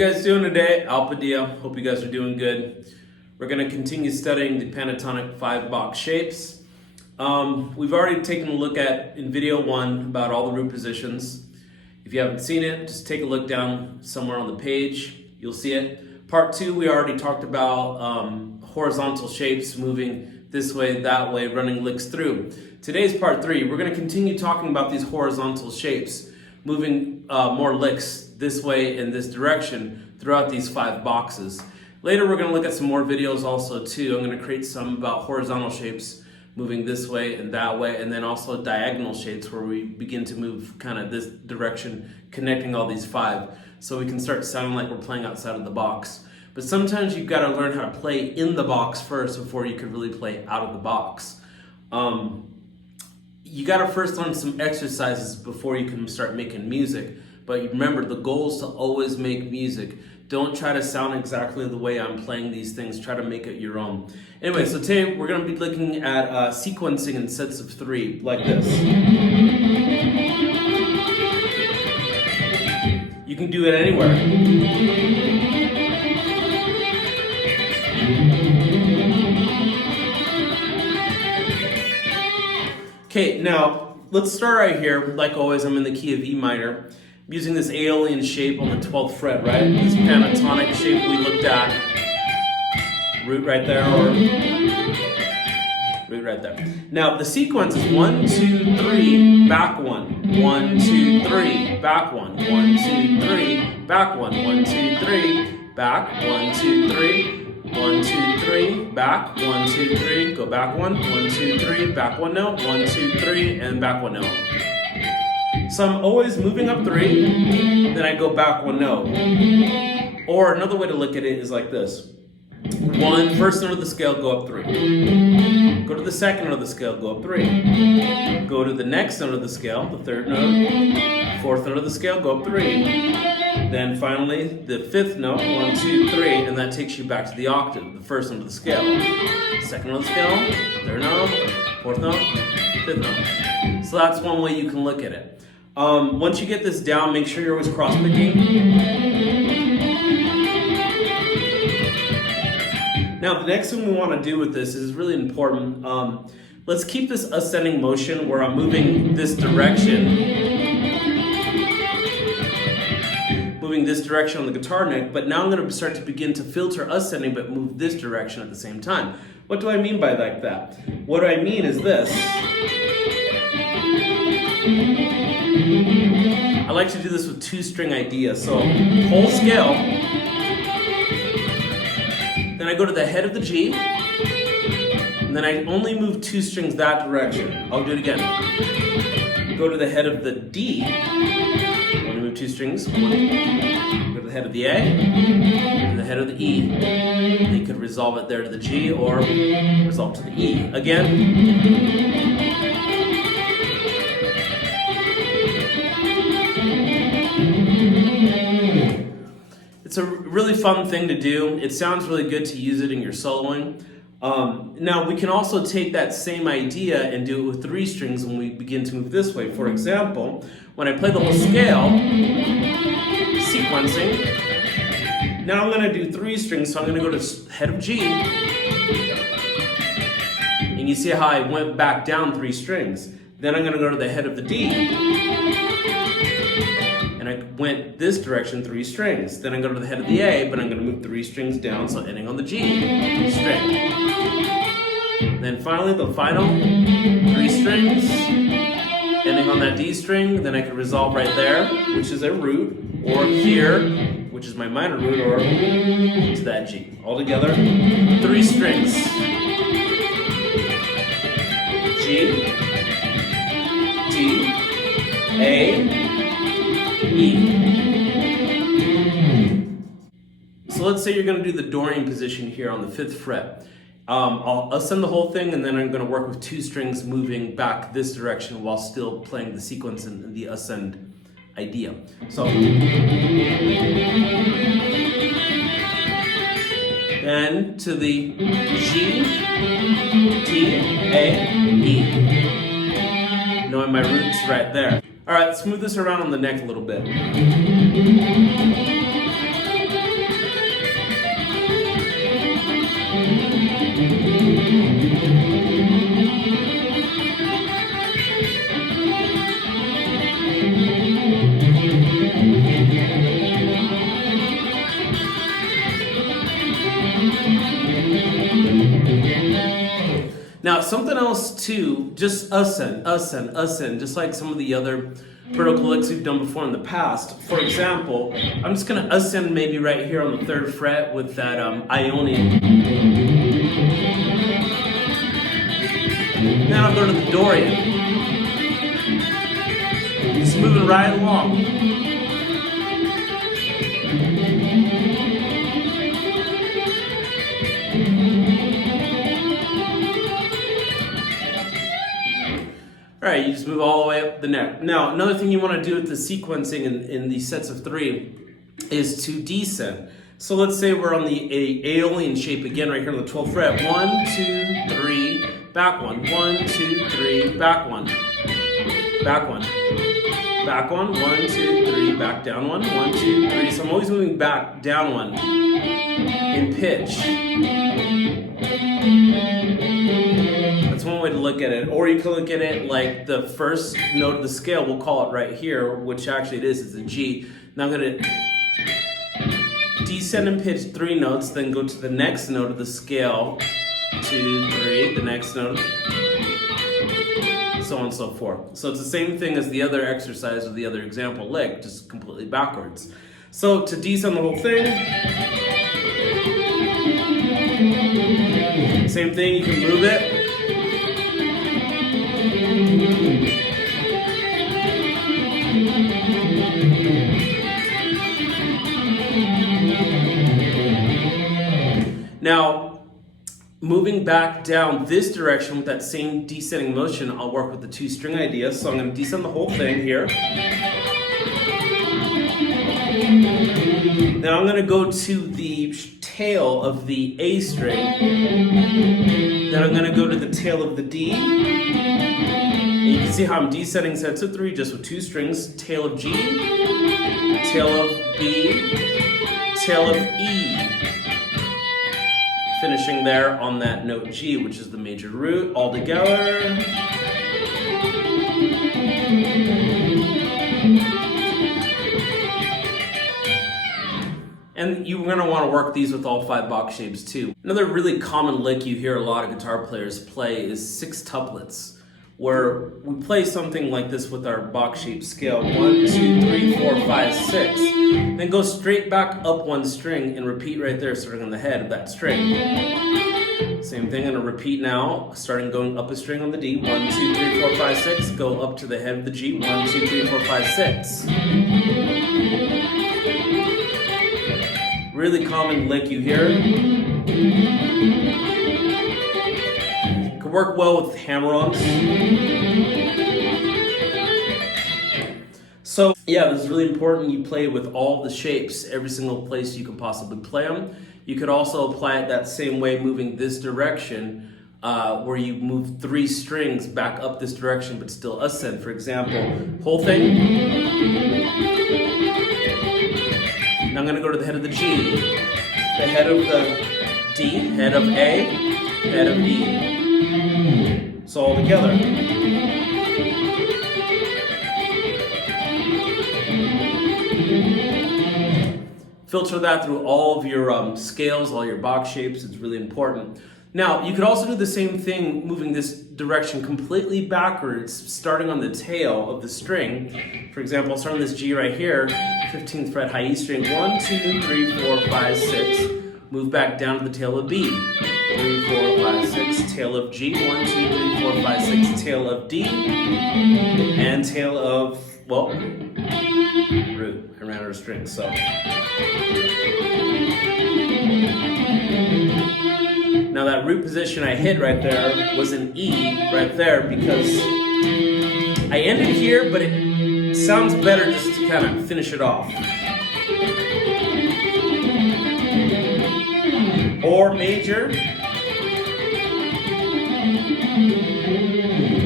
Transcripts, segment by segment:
guys doing today? Padilla. Hope you guys are doing good. We're going to continue studying the pentatonic 5-box shapes. We've already taken a look at, in video 1, about all the root positions. If you haven't seen it, just take a look down somewhere on the page. You'll see it. Part 2, we already talked about horizontal shapes, moving this way, that way, running licks through. Today's part 3. We're going to continue talking about these horizontal shapes, moving more licks this way in this direction throughout these 5 boxes. Later we're going to look at some more videos also too. I'm going to create some about horizontal shapes moving this way and that way, and then also diagonal shapes where we begin to move kind of this direction, connecting all these 5, so we can start sounding like we're playing outside of the box. But sometimes you've got to learn how to play in the box first before you can really play out of the box. You got to first learn some exercises before you can start making music. But remember, the goal is to always make music. Don't try to sound exactly the way I'm playing these things. Try to make it your own. Anyway, so today we're going to be looking at sequencing in sets of 3, like this. You can do it anywhere. Okay, now let's start right here. Like always, I'm in the key of E minor. I'm using this alien shape on the 12th fret, right? This pentatonic shape we looked at. Root right there, or root right there. Now the sequence is 1, 2, 3, back 1. 1, 2, 3, back 1. 1, 2, 3, back 1. 1, 2, 3, back. 1, 2, 3. 1, 2, 3, back, 1, 2, 3, go back 1, 1, 2, 3, back 1 note, 1, 2, 3, and back 1 note. So I'm always moving up 3, then I go back 1 note. Or another way to look at it is like this. First note of the scale, go up 3. Go to the second note of the scale, go up 3. Go to the next note of the scale, the third note. Fourth note of the scale, go up 3. Then finally, the 5th note, 1, 2, 3, and that takes you back to the octave, the first note of the scale. Second note of the scale, third note, 4th note, 5th note. So that's one way you can look at it. Once you get this down, make sure you're always cross-picking. Now, the next thing we want to do with this is really important. Let's keep this ascending motion where I'm moving this direction. On the guitar neck, but now I'm going to start to begin to filter ascending but move this direction at the same time. What do I mean by like that? What I mean is this. I like to do this with 2-string idea. So whole scale, then I go to the head of the G, and then I only move 2 strings that direction. I'll do it again. Go to the head of the D, only move 2 strings. Go to the head of the A, and the head of the E. They could resolve it there to the G, or resolve to the E. Again. It's a really fun thing to do. It sounds really good to use it in your soloing. Now we can also take that same idea and do it with 3 strings when we begin to move this way. For example, when I play the whole scale, sequencing, now I'm going to do 3 strings, so I'm going to go to head of G, and you see how I went back down 3 strings. Then I'm going to go to the head of the D, and I went this direction 3 strings. Then I go to the head of the A, but I'm going to move 3 strings down, so ending on the G string. Then finally, the final 3 strings, ending on that D string. Then I can resolve right there, which is a root, or here, which is my minor root, or to that G. All together, 3 strings. G, D, A, E. So let's say you're going to do the Dorian position here on the 5th fret. I'll ascend the whole thing, and then I'm going to work with 2 strings moving back this direction while still playing the sequence and the ascend idea. So then to the G, D, A, E. Knowing my roots right there. All right, let's move this around on the neck a little bit. Now something else too, just ascend, ascend, ascend, just like some of the other vertical licks we've done before in the past. For example, I'm just gonna ascend maybe right here on the 3rd fret with that Ionian. Then I'll go to the Dorian. Just moving right along. Alright, you just move all the way up the neck. Now, another thing you want to do with the sequencing in these sets of 3 is to descend. So let's say we're on the Aeolian shape again, right here on the 12th fret. 1, 2, 3, back 1. 1, 2, 3, back 1. Back 1. Back 1. 1, 2, 3, back down 1. 1, 2, 3. So I'm always moving back, down 1 in pitch. That's one way to look at it. Or you can look at it like the first note of the scale, we'll call it right here, which actually it is, it's a G. Now I'm going to descend and pitch 3 notes, then go to the next note of the scale, 2, 3, the next note, so on and so forth. So it's the same thing as the other exercise or the other example lick, just completely backwards. So to descend the whole thing, same thing, you can move it. Now, moving back down this direction with that same descending motion, I'll work with the 2-string idea. So I'm going to descend the whole thing here. Then I'm going to go to the tail of the A string. Then I'm going to go to the tail of the D. And you can see how I'm descending sets of 3 just with 2 strings. Tail of G, tail of B, tail of E. Finishing there on that note G, which is the major root, all together. And you're going to want to work these with all 5 box shapes too. Another really common lick you hear a lot of guitar players play is 6 tuplets, where we play something like this with our box shape scale. 1, 2, 3, 4, 5, 6. Then go straight back up 1 string and repeat right there, starting on the head of that string. Same thing, I'm going to repeat now, starting going up a string on the D. 1, 2, 3, 4, 5, 6. Go up to the head of the G. 1, 2, 3, 4, 5, 6. Really common lick you hear. Could work well with hammer-ons. So yeah, this is really important. You play with all the shapes, every single place you can possibly play them. You could also apply it that same way, moving this direction, where you move 3 strings back up this direction, but still ascend. For example, whole thing. Now I'm going to go to the head of the G, the head of the D, head of A, head of E. So all together. Filter that through all of your scales, all your box shapes. It's really important. Now, you could also do the same thing, moving this direction completely backwards, starting on the tail of the string. For example, I'll start on this G right here, 15th fret high E string. 1, 2, 3, 4, 5, 6. Move back down to the tail of B. 3, 4, 5, 6. Tail of G. 1, 2, 3, 4, 5, 6. Tail of D. And tail of, well, root. I ran out of strings, so. Now that root position I hit right there was an E right there because I ended here, but it sounds better just to kind of finish it off. Or major,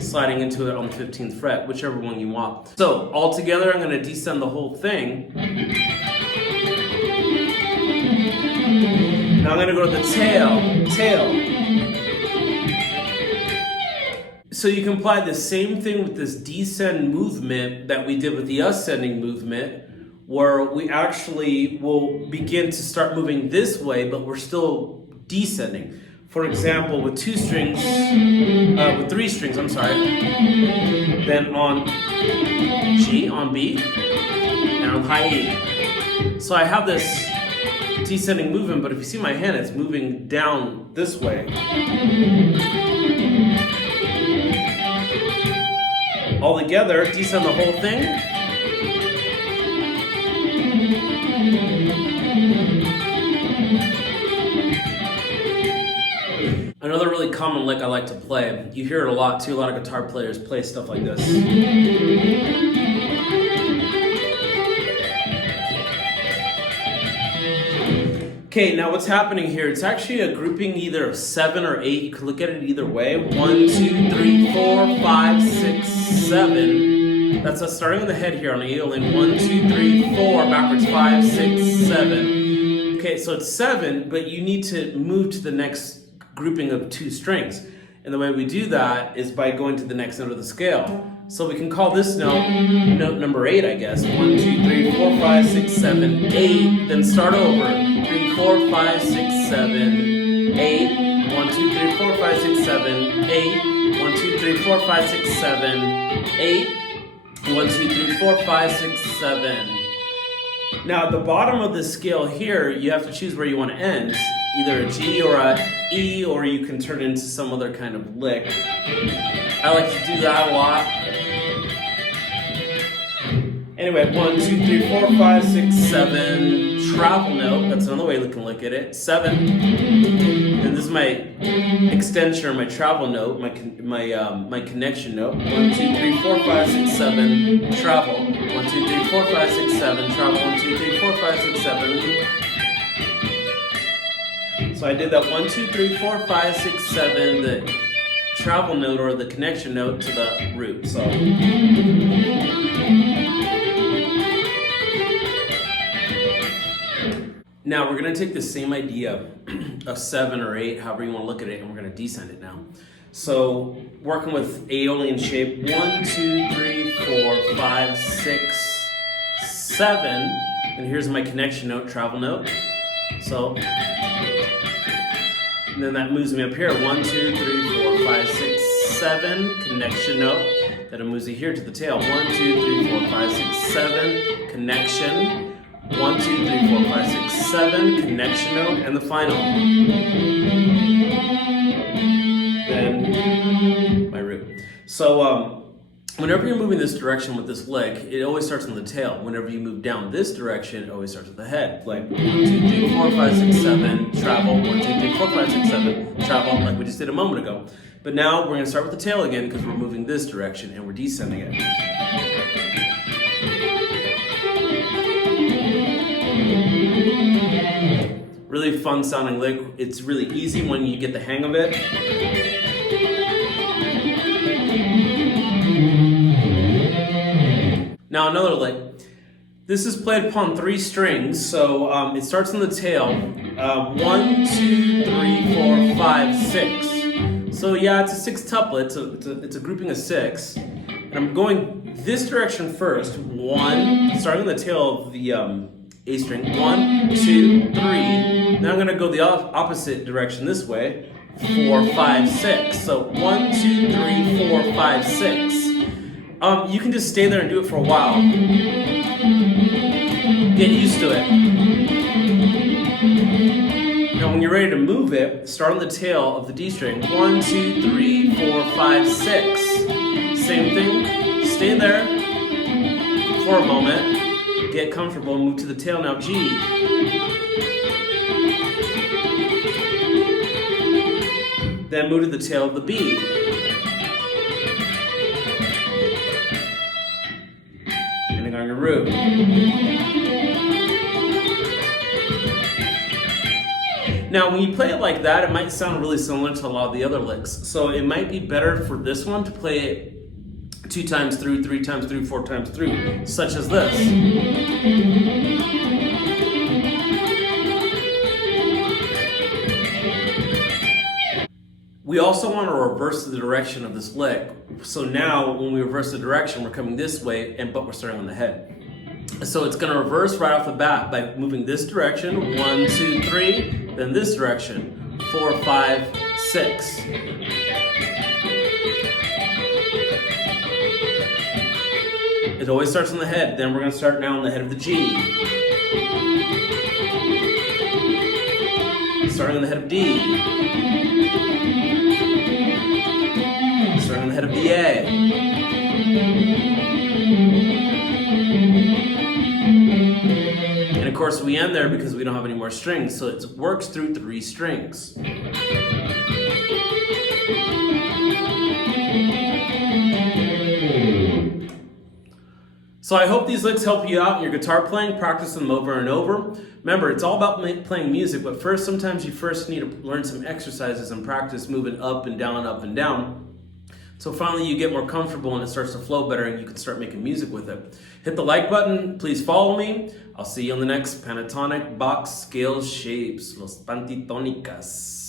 sliding into it on the 15th fret, whichever one you want. So all together, I'm going to descend the whole thing. Now I'm going to go to the tail. So you can apply the same thing with this descend movement that we did with the ascending movement, where we actually will begin to start moving this way, but we're still descending. for example, with three strings, I'm sorry, then on G, on B, and on high E. So I have this descending movement, but if you see my hand, it's moving down this way. All together, descend the whole thing. Another really common lick I like to play, you hear it a lot too, a lot of guitar players play stuff like this. Okay, now what's happening here, it's actually a grouping either of 7 or 8, you can look at it either way. 1, 2, 3, 4, 5, 6, 7. That's us starting on the head here on the Eolin. 1, 2, 3, 4, backwards 5, 6, 7. Okay, so it's 7, but you need to move to the next grouping of 2 strings. And the way we do that is by going to the next note of the scale. So we can call this note, note number 8, I guess. 1, 2, 3, 4, 5, 6, 7, 8. Then start over. 3, 4, 5, 6, 7, 8. 1, 2, 3, 4, 5, 6, 7, 8. 1, 2, 3, 4, 5, 6, 7, 8. 1, 2, 3, 4, 5, 6, 7. Now at the bottom of this scale here, you have to choose where you want to end. Either a G or a E, or you can turn it into some other kind of lick. I like to do that a lot. Anyway, 1, 2, 3, 4, 5, 6, 7. Travel note, that's another way you can look at it. 7. And this is my extension or my travel note, my connection note. 1, 2, 3, 4, 5, 6, 7. Travel. 1, 2, 3, 4, 5, 6, 7. Travel. 1, 2, 3, 4, 5, 6, 7. So I did that 1, 2, 3, 4, 5, 6, 7, the travel note or the connection note to the root. So now we're going to take the same idea of 7 or 8, however you want to look at it, and we're going to descend it now. So working with Aeolian shape, 1, 2, 3, 4, 5, 6, 7, and here's my connection note, travel note. So and then that moves me up here. 1, 2, 3, 4, 5, 6, 7. Connection note. Then it moves me here to the tail. 1, 2, 3, 4, 5, 6, 7. Connection. 1, 2, 3, 4, 5, 6, 7. Connection note. And the final. Then my root. So whenever you're moving this direction with this lick, it always starts on the tail. Whenever you move down this direction, it always starts with the head. Like 1, 2, 3, 4, 5, 6, 7, travel. 1, 2, 3, 4, 5, 6, 7, travel, like we just did a moment ago. But now we're going to start with the tail again because we're moving this direction and we're descending it. Really fun sounding lick. It's really easy when you get the hang of it. Now another lick. This is played upon 3 strings, so it starts on the tail. 1, 2, 3, 4, 5, 6. So yeah, it's a 6 tuplet, it's a grouping of 6. And I'm going this direction first. 1, starting on the tail of the A string. 1, 2, 3. Now I'm going to go the opposite direction this way. 4, 5, 6. So 1, 2, 3, 4, 5, 6. You can just stay there and do it for a while. Get used to it. Now when you're ready to move it, start on the tail of the D string. 1, 2, 3, 4, 5, 6. Same thing. Stay there for a moment. Get comfortable. Move to the tail now. G. Then move to the tail of the B. Ending on your root. Now, when you play it like that, it might sound really similar to a lot of the other licks. So it might be better for this one to play it 2 times through, 3 times through, 4 times through, such as this. We also want to reverse the direction of this lick. So now, when we reverse the direction, we're coming this way, but we're starting on the head. So it's going to reverse right off the bat by moving this direction, 1, 2, 3, then this direction, 4, 5, 6. It always starts on the head. Then we're going to start now on the head of the G. Starting on the head of D. Starting on the head of the A. And of course we end there because we don't have any more strings, so it works through 3 strings. So I hope these licks help you out in your guitar playing. Practice them over and over. Remember, it's all about playing music, but sometimes you first need to learn some exercises and practice moving up and down, up and down. So finally you get more comfortable and it starts to flow better and you can start making music with it. Hit the like button, please follow me. I'll see you on the next Pentatonic Box Scale Shapes, Los Pentatonicas.